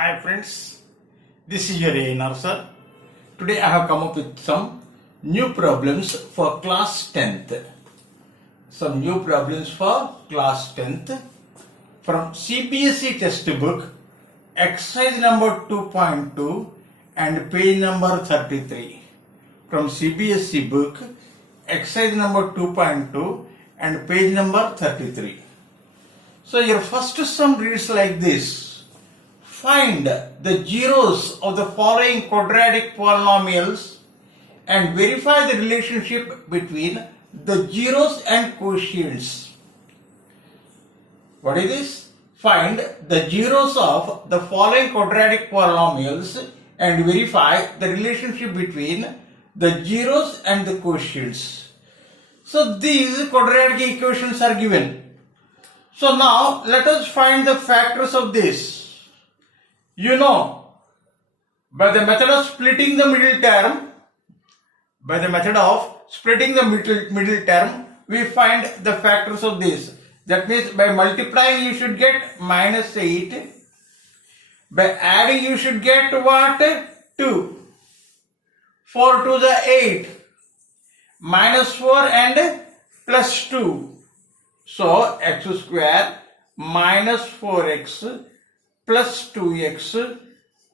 Hi friends, this is your A&R sir. Today I have come up with some new problems for class 10th. Some new problems for class 10th from CBSE textbook, exercise number 2.2 and page number 33. From CBSE book, exercise number 2.2 and page number 33. So your first sum reads like this. Find the zeros of the following quadratic polynomials and verify the relationship between the zeros and quotients. What is this? Find the zeros of the following quadratic polynomials and verify the relationship between the zeros and the quotients. So these quadratic equations are given. So now let us find the factors of this. You know, by the method of splitting the middle term, middle term, we find the factors of this. That means by multiplying you should get minus 8. By adding you should get what? 2. 4 to the 8. Minus 4 and plus 2. So x square minus 4x plus 2x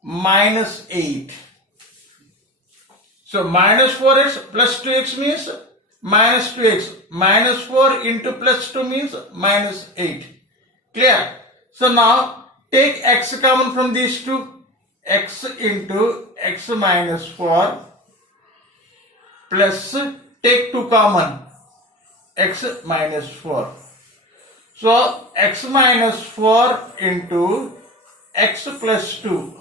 minus 8. So minus 4x plus 2x means minus 2x. Minus 4 into plus 2 means minus 8. Clear? So now take x common from these two. X into x minus 4 plus take 2 common. X minus 4. So x minus 4 into x plus 2.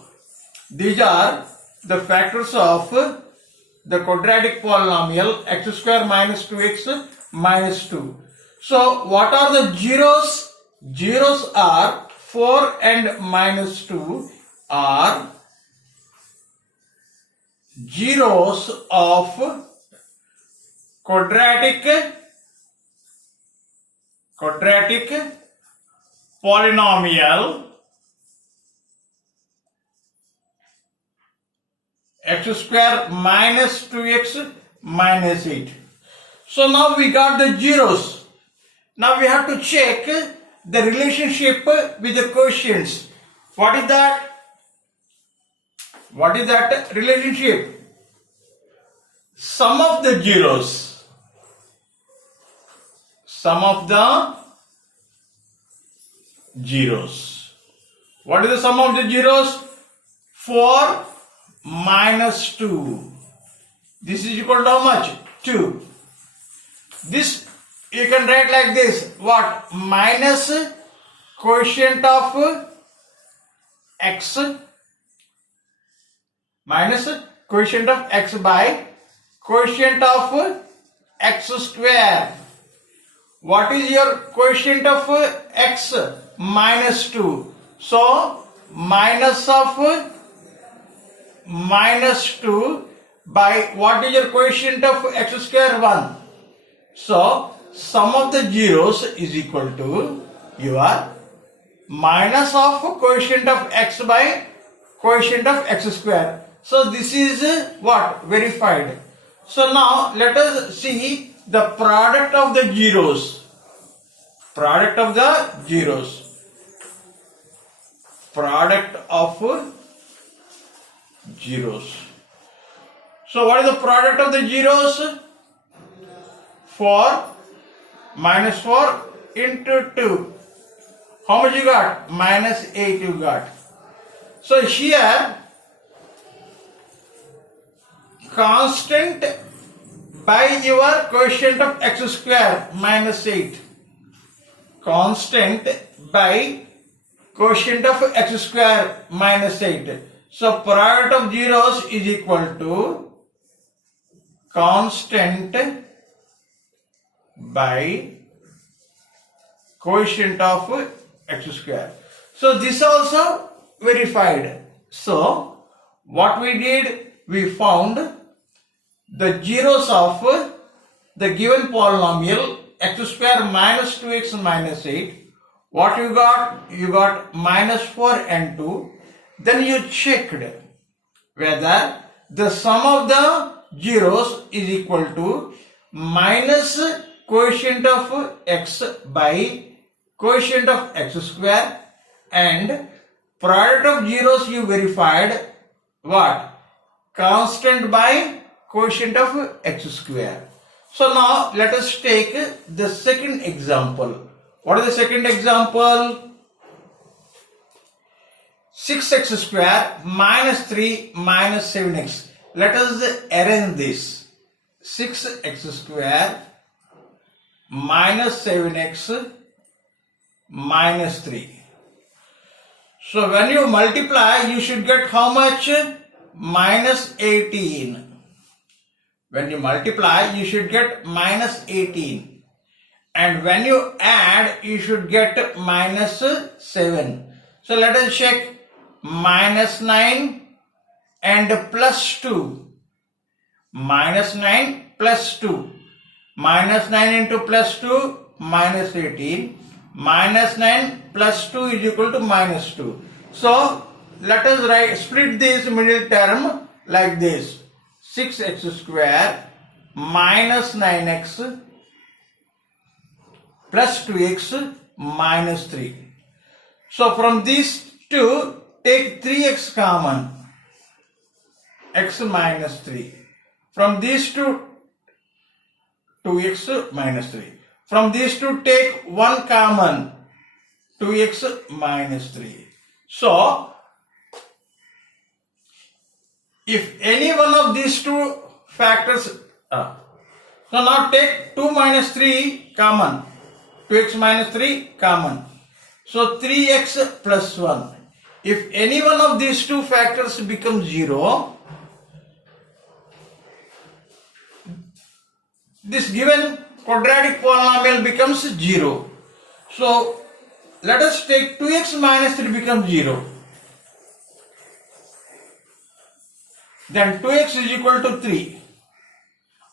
These are the factors of the quadratic polynomial x square minus 2x minus 2. So what are the zeros? Zeros are 4 and minus 2 are zeros of quadratic polynomial x square minus 2x minus 8. So now we got the zeros. Now we have to check the relationship with the quotients. What is that? What is that relationship? Sum of the zeros. Sum of the zeros. What is the sum of the zeros? 4 minus 2. This is equal to how much? 2. This you can write like this. What? Minus quotient of x. Minus quotient of x by quotient of x square. What is your quotient of x? Minus 2. So minus of minus 2 by what is your quotient of x square? 1. So sum of the zeros is equal to your minus of quotient of x by quotient of x square. So this is what? Verified. So now let us see the product of the zeros. Product of the zeros. Product of zeros. So what is the product of the zeros? 4 minus 4 into 2. How much you got? Minus 8 you got. So here constant by your quotient of x square minus 8. Constant by quotient of x square minus 8. So product of zeros is equal to constant by quotient of x square. So this also verified. So what we did, we found the zeros of the given polynomial x square minus 2x minus 8. What you got? You got minus 4 and 2. Then you checked whether the sum of the zeros is equal to minus quotient of x by quotient of x square, and product of zeros you verified what? Constant by quotient of x square. So now let us take the second example. What is the second example? 6x square minus 3 minus 7x. Let us arrange this. 6x square minus 7x minus 3. So when you multiply, you should get how much? Minus 18. When you multiply, you should get minus 18. And when you add, you should get minus 7. So let us check. Minus 9 and plus 2. Minus 9 plus 2. Minus 9 into plus 2, minus 18. Minus 9 plus 2 is equal to minus 2. So let us split this middle term like this. 6x square minus 9x plus 2x minus 3. So from these two, take 3x common, x minus 3. From these two, 2x minus 3. From these two, take 1 common, 2x minus 3. So, if any one of these two factors, so now take 2 minus 3 common, 2x minus 3 common. So 3x plus 1. If any one of these two factors becomes 0, this given quadratic polynomial becomes 0. So let us take 2x minus 3 becomes 0. Then 2x is equal to 3,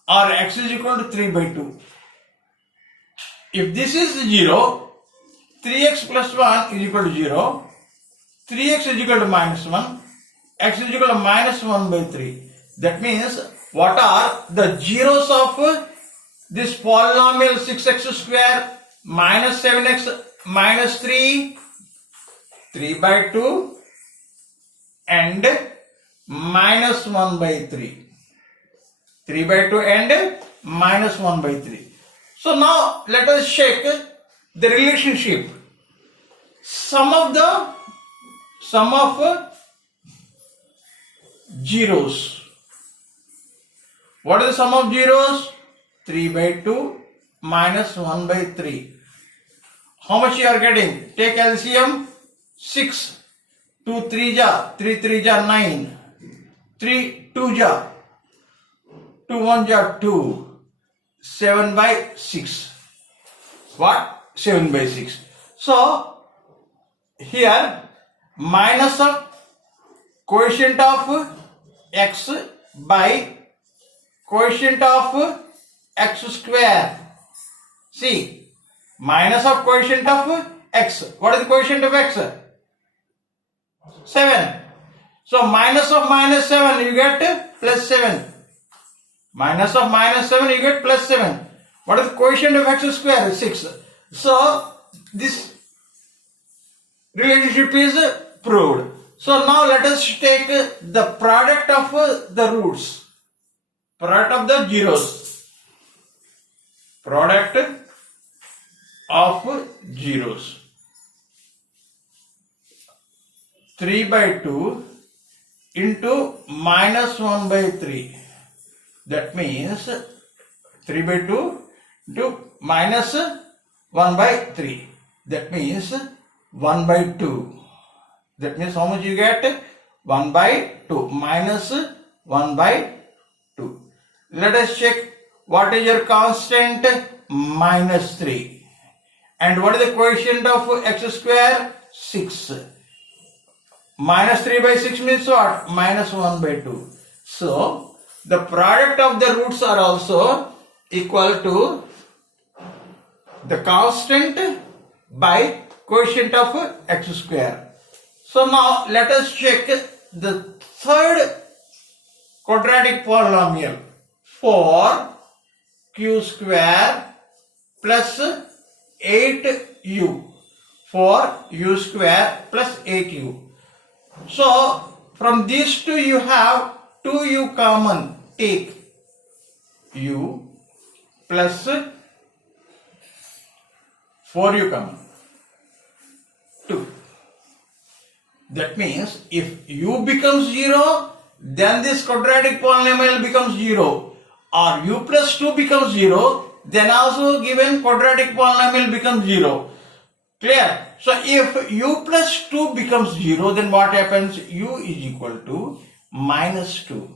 or x is equal to 3 by 2. If this is 0, 3x plus 1 is equal to 0. 3x is equal to minus 1, x is equal to minus 1 by 3. That means, what are the zeros of this polynomial 6x square minus 7x minus 3? 3 by 2 and minus 1 by 3. 3 by 2 and minus 1 by 3. So now let us check the relationship. Sum of zeros. What is the sum of zeros? 3 by 2 minus 1 by 3. How much you are getting? Take LCM. 6. 2 3 ja. 3 3 ja 9. 3 2 ja. 2 1 ja 2. 7 by 6. What? 7 by 6. So, here minus of quotient of x by quotient of x square. See, minus of quotient of x. What is the quotient of x? 7. So minus of minus 7 you get plus 7. Minus of minus 7 you get plus 7. What is the quotient of x square? 6. So this relationship is proved. So now let us take the product of the roots. Product of the zeros. Product of zeros. 3 by 2 into minus 1 by 3. That means 3 by 2 into minus 1 by 3. That means 1 by 2. That means how much you get? 1 by 2 minus 1 by 2. Let us check what is your constant? Minus 3. And what is the quotient of x square? 6. Minus 3 by 6 means what? Minus 1 by 2. So, the product of the roots are also equal to the constant by quotient of x square. So now let us check the third quadratic polynomial for q square plus 8u, for u square plus 8u. So from these two you have 2u common, take u plus 4u common, 2. That means if u becomes 0, then this quadratic polynomial becomes 0, or u plus 2 becomes 0, then also given quadratic polynomial becomes 0. Clear? So if u plus 2 becomes 0, then what happens? U is equal to minus 2.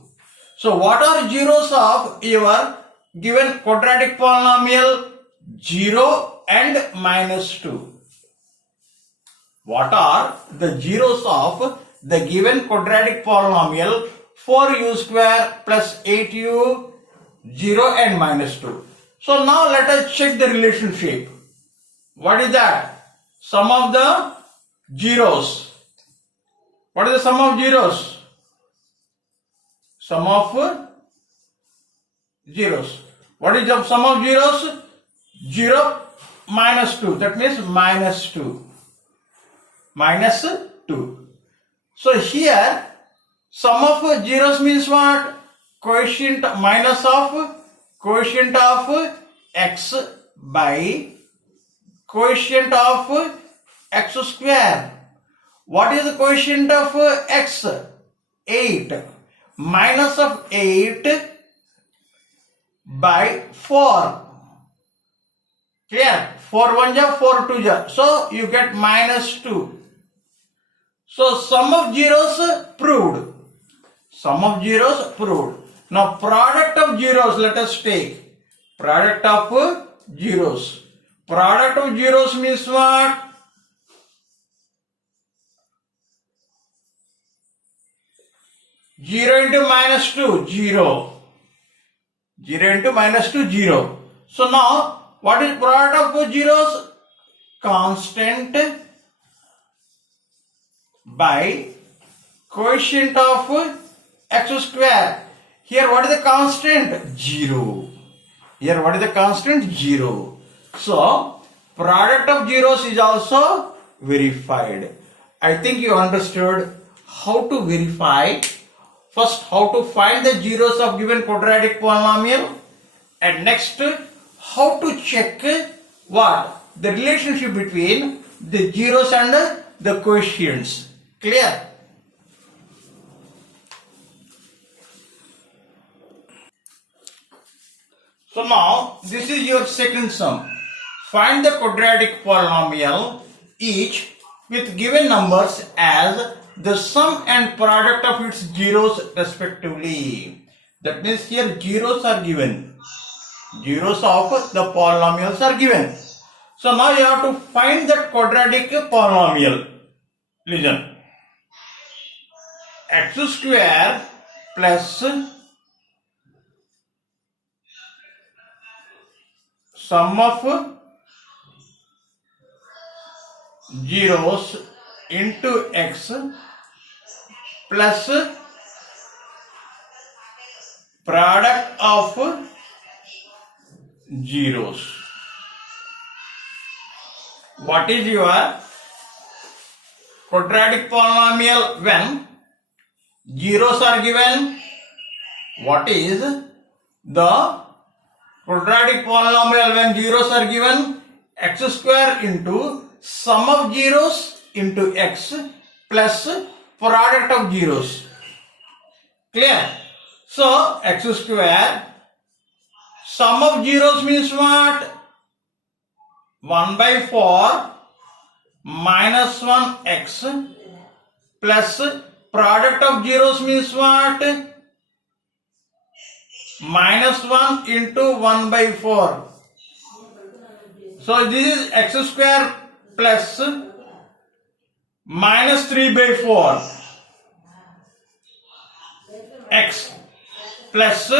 So what are zeros of your given quadratic polynomial? 0 and minus 2. What are the zeros of the given quadratic polynomial 4u square plus 8u, 0 and minus 2? So now let us check the relationship. What is that? Sum of the zeros. What is the sum of zeros? Sum of zeros. What is the sum of zeros? 0 minus 2. That means minus 2. Minus 2. So here sum of zeros means what? Quotient minus of quotient of x by quotient of x square. What is the quotient of x? 8. Minus of 8 by 4. Clear? 4 1 ja, 4 2 ja. So you get minus 2. So sum of zeros proved. Sum of zeros proved. Now product of zeros let us take. Product of zeros. Product of zeros means what? 0 into minus 2, 0. 0 into minus 2, 0. So now what is product of zeros? Constant by quotient of x square. Here what is the constant? 0. Here what is the constant? 0. So product of zeros is also verified. I think you understood how to verify. First, how to find the zeros of given quadratic polynomial, and next how to check what? The relationship between the zeros and the quotients. Clear? So now this is your second sum. Find the quadratic polynomial each with given numbers as the sum and product of its zeros respectively. That means here zeros are given. Zeros of the polynomials are given. So now you have to find that quadratic polynomial. Listen. X square plus sum of zeros into x plus product of zeros. What is your quadratic polynomial when zeros are given? What is the quadratic polynomial when zeros are given? X square into sum of zeros into x plus product of zeros. Clear? So x square, sum of zeros means what? 1 by 4 minus 1x plus product of zeros means what? Minus 1 into 1 by 4. So this is x square plus minus 3 by 4 x plus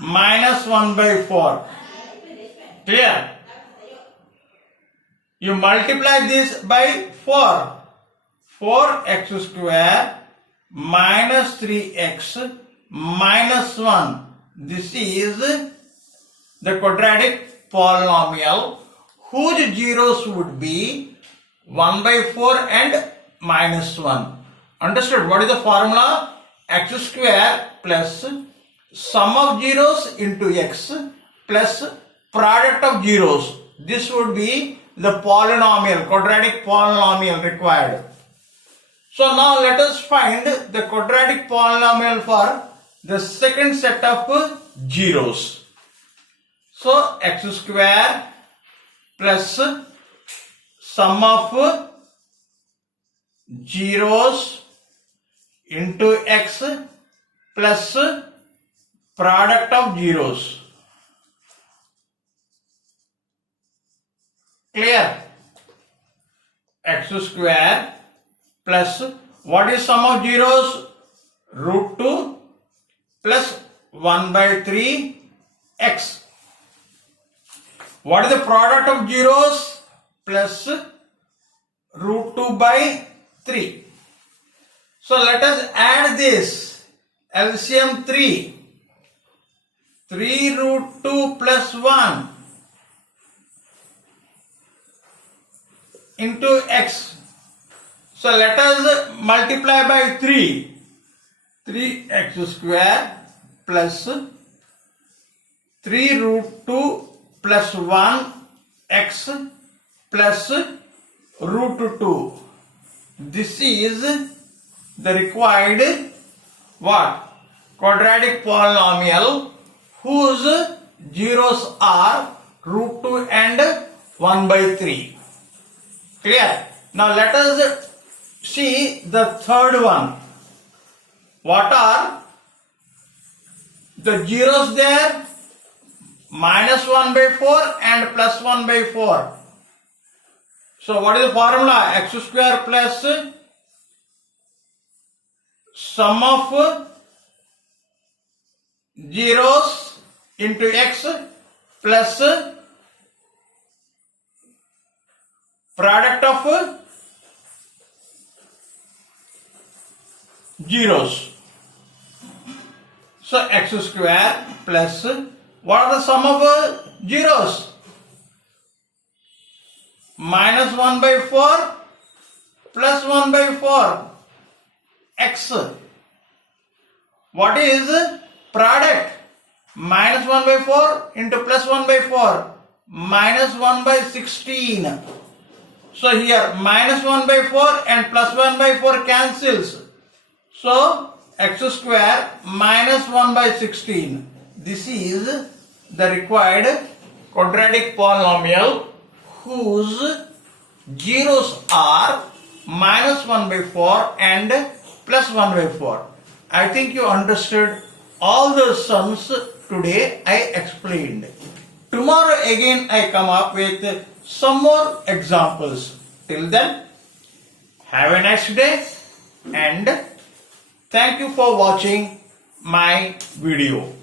minus 1 by 4. Clear? You multiply this by 4. 4x square minus 3x minus 1. This is the quadratic polynomial whose zeros would be 1 by 4 and minus 1. Understood? What is the formula? X square plus sum of zeros into x plus product of zeros. This would be the polynomial, quadratic polynomial required. So now let us find the quadratic polynomial for the second set of zeros. So x square plus sum of zeros into x plus product of zeros. Clear? X square plus what is sum of zeros? Root 2 plus 1 by 3 x. What is the product of zeros? Plus root 2 by 3. So let us add this. LCM 3. 3 root 2 plus 1 into x. So let us multiply by 3. 3x square plus 3 root 2 plus 1 x plus root 2. This is the required what? Quadratic polynomial whose zeros are root 2 and 1 by 3. Clear? Now let us see the third one. What are the zeros there? Minus 1 by 4 and plus 1 by 4. So what is the formula? X square plus sum of zeros into x plus product of zeros. So x square plus what are the sum of zeros? Minus 1 by 4 plus 1 by 4 x. What is product? Minus 1 by 4 into plus 1 by 4 minus 1 by 16. So here minus 1 by 4 and plus 1 by 4 cancels. So x square minus 1 by 16. This is the required quadratic polynomial whose zeros are minus 1 by 4 and plus 1 by 4. I think you understood all the sums today I explained. Tomorrow again I come up with some more examples. Till then, have a nice day and thank you for watching my video.